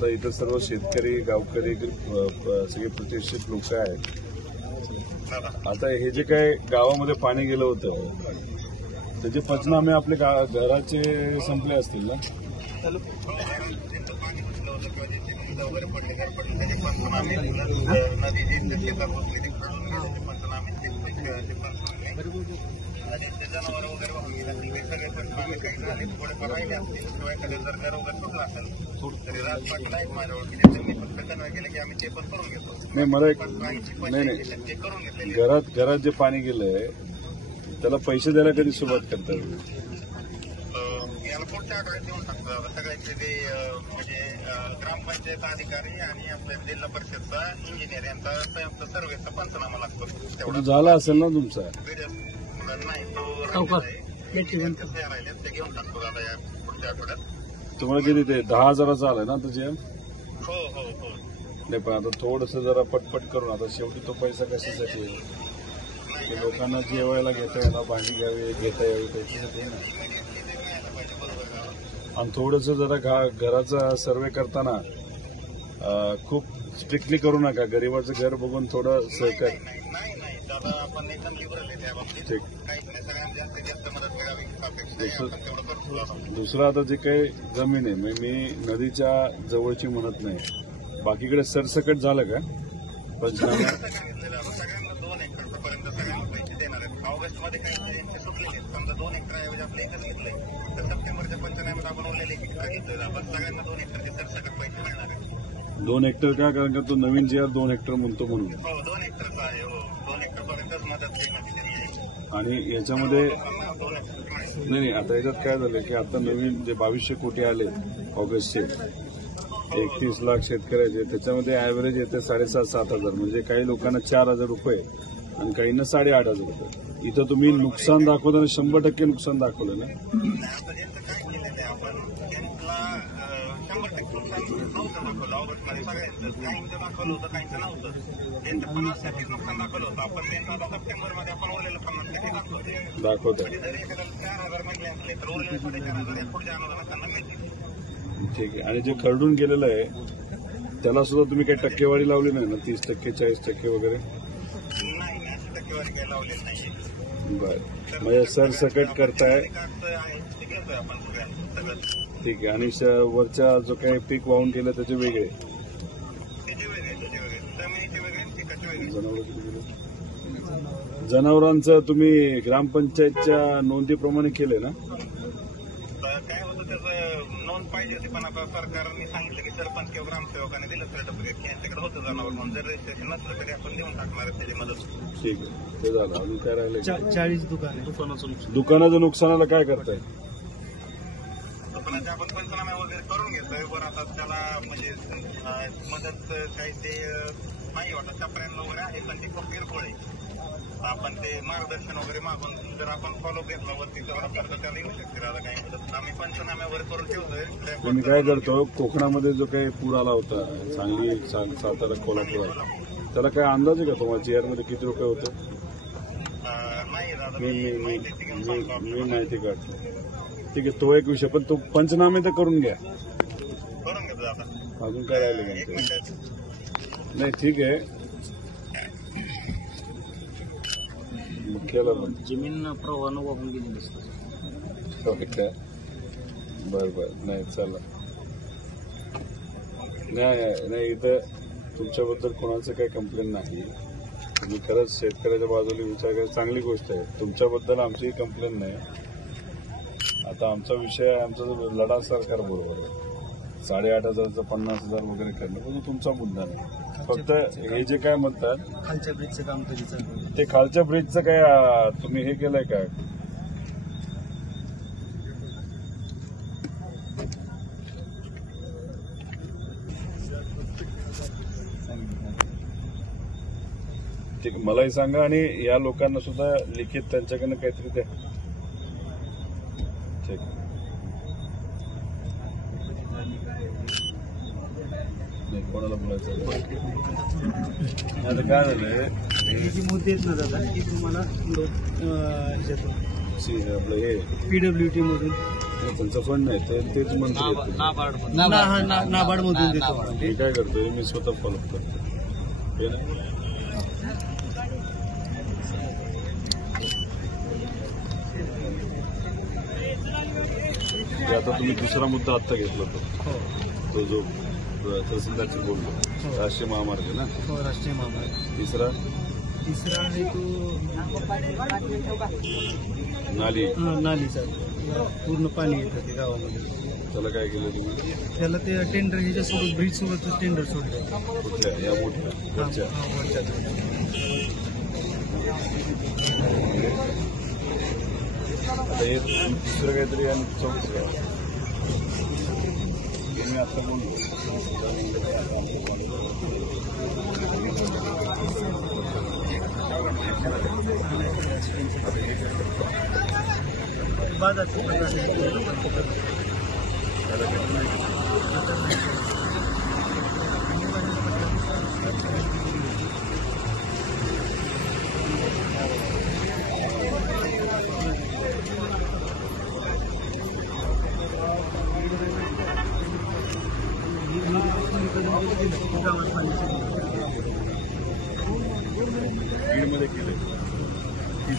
आता इथं सर्व शेतकरी गावकरी सगळे प्रतिष्ठित लोक आहेत. आता हे जे काय गावामध्ये पाणी गेलं होतं त्याचे पंचनामे आपले घराचे संपले असतील ना? जनावर वगैरे सगळे पंचनामे काही झाले थोडेफार राहिले असतील किंवा एखाद्या जर घर वगैरे सुटलं असेल तरी राजपाट नाही माझ्या ओळखीचे त्यांनी फक्त त्यांना गेले की आम्ही ते पण करून घेतो. नाही मला नाही करून घेतले. घरात जे पाणी गेलंय त्याला पैसे द्यायला कधी सुरुवात करता येईल? याला पुढच्या आठवड्यात देऊन टाकतो. सगळ्यांचे ते म्हणजे ग्रामपंचायत अधिकारी आणि आपल्या जिल्हा परिषदचा इंजिनियर यांचा संयुक्त सर्व्हेचा पंचनामा लागतो. तेवढं झाला असेल ना तुमचा? नाही तो ते घेऊन टाकतो आता या पुढच्या आठवड्यात. तुम्हाला किती ते 10,000 आलाय ना तुझे? हो हो हो. नाही पण आता थोडंसं जरा पटपट करून आता शेवटी तो पैसा कशासाठी लोकांना जेवायला घेता येणार, भांडी घ्यावी घेता यावी त्याच्यासाठी ना. आणि थोडंसं जरा घराचा सर्वे करताना खूप स्ट्रिक्टली करू नका. गरीबाचं घर बघून थोडं सहकार्य. आपण एकदम लिबरल आहे त्या बाबतीत. ठीक. सगळ्यांना जास्तीत जास्त मदत मिळावी अपेक्षा. दुसरं आता जे काही जमीन आहे मी नदीच्या जवळची म्हणत नाही, बाकीकडे सरसकट झालं का पंचनामे? सगळ्यांना 2 एकरपर्यंत सगळ्यांना पैसे देणार आहेत. ऑगस्टमध्ये काही सुटलेले आहेत. समजा 2 एकरऐवजी आपलं एकच घेतलंय तर सप्टेंबरच्या पंचनाम्यात आपण उरलेले घेतोय. आपण सगळ्यांना 2 एकरचे सरसकट पैसे मिळणार आहेत. 2 हेक्टर का? कारण का तो नवीन जी 2 हेक्टर म्हणतो म्हणून. हो 2 एकरचा आहे. हो 2 एकरपर्यंतच मदत आणि याच्यामध्ये नाही आता याच्यात काय झालं की आता नवीन जे 2200 कोटी आले ऑगस्टचे 31 लाख शेतकऱ्याचे, त्याच्यामध्ये ऍव्हरेज येते 7,500-7,000 म्हणजे काही लोकांना 4,000 रुपये आणि काहींना 8,500 रुपये. इथं तुम्ही नुकसान दाखवताना 100% नुकसान दाखवलं ना? ऑगस्टमध्ये सगळ्यांचं काहींचं दाखवलं होतं काहींचं नव्हतं. त्यांचं 50% नुकसान दाखवलं होतं. आपण त्यांचं आता सप्टेंबरमध्ये आपण उरलेलं 50% दाखवतो. जरी एखाद्याला 4,000 महिने असले तर उरलेले 4,500 या पुढच्या अनुदानात मिळतील. ठीक आहे. आणि जे खरडून गेलेलं आहे त्याला सुद्धा तुम्ही काही टक्केवारी लावली नाही ना? 30%, 40% वगैरे? नाही अशी टक्केवारी काही लावलेली नाही. बरं म्हणजे सरसकट करताय. आपण सगळं ठीक आहे. आणि वरच्या जो काही पीक वाहून गेलं त्याचे वेगळे जनावरांचं तुम्ही ग्रामपंचायतच्या नोंदीप्रमाणे केले ना? काय होतं त्याचं नोंद पाहिजे होती पण आता सरकारने सांगितलं की सरपंच किंवा ग्रामसेवकाने दिलं सर्टिफिकेट की यांच्याकडे होतं जनावर म्हणून. जर रजिस्ट्रेशन नसलं तरी आपण देऊन टाकणार त्याची मदत. ठीक आहे ते झालं. अजून काय राहिलं? 40 दुकानाचं नुकसानाला काय करताय? दुकानाचे आपण पंचनामे वगैरे करून घेतोय. बरं आता त्याला म्हणजे मदत काही ते नाही वाटत. त्यापर्यंत वगैरे आहे पण ते खूप किरकोळ आहे. आपण ते मार्गदर्शन वगैरे मागून जर आपण फॉलो घेतला वरती तर त्याला येऊ शकते. आता काही मदत आम्ही पंचनामे वगैरे करून ठेवतोय. मी काय करतो कोकणामध्ये जो काही पूर आला होता सांगली, सातारा, कोल्हापूर, त्याला काय अंदाज आहे का तुम्हाला चेअरमध्ये किती रुपये होते? नाही दादा मी माहिती काढतो. ठीक आहे तो एक विषय पण तो पंचनामे तर करून घ्या. करून घेतो दादा. अजून काय राहिले का? नाही ठीक आहे. मुख्याला जमीन प्रवाहानं वाहून गेली नसते. बरं नाही चला. नाही इथं तुमच्याबद्दल कोणाचं काही कंप्लेंट नाही. तुम्ही खरंच शेतकऱ्याच्या बाजूला विचार करा, चांगली गोष्ट आहे. तुमच्याबद्दल आमची कंप्लेंट नाही. आता आमचा विषय आहे आमचा लढा सरकार बरोबर आहे. 8,500 50,000 वगैरे करणं म्हणजे तुमचा मुद्दा नाही. फक्त हे जे काय म्हणतात खालच्या ब्रिजचं काम कधी चालू ते खालच्या ब्रिजचं काय तुम्ही हे केलंय का? ठीक मलाही सांगा आणि या लोकांना सुद्धा लिखित त्यांच्याकडनं काहीतरी द्या. ठीक नाही कोणाला बोलायचं आता काय झालंय जी मुद्दे आहेत ना दादा ती तुम्हाला आपलं हे PWT मधून त्यांचा फंड नाही तर तेच मंत्री आहेत. नाबार्ड मधून देतो. मी काय करतोय, मी स्वतः फॉलो करतो हे नाही. ते आता तुम्ही दुसरा मुद्दा आत्ता घेतला तो जो तहसीलदारची बोललो, राष्ट्रीय महामार्ग ना. राष्ट्रीय महामार्ग. तिसरा आहे तो नालीचा पूर्ण पाणी येतं ते गावामध्ये. त्याला काय केलं तुम्ही? त्याला ते टेंडर ह्याच्यासोबत ब्रिज सोबत टेंडर सोडलं. कुठल्या या मोठ्या वरच्या? आता हे दुसरं काहीतरी आणि चौथं मी आता बोललो. बीडमध्ये केले ती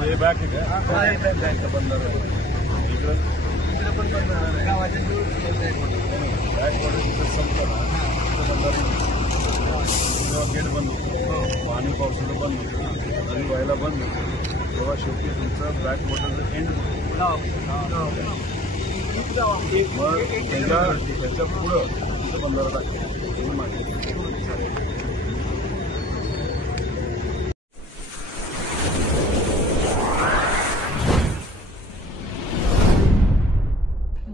नदी बॅक आहे का बंधारा इकडं गावाच्या गेट बंद होतं, पाणी पावसाचं बंद होतं, पाणी व्हायला बंद होतं, तेव्हा शेवटी तुमचं बॅक वॉटरचं एंड मग त्याच्या पुढं बंधारा टाकतो माहिती.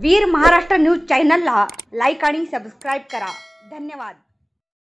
वीर महाराष्ट्र न्यूज चॅनलला लाईक आणि सबस्क्राईब करा. धन्यवाद.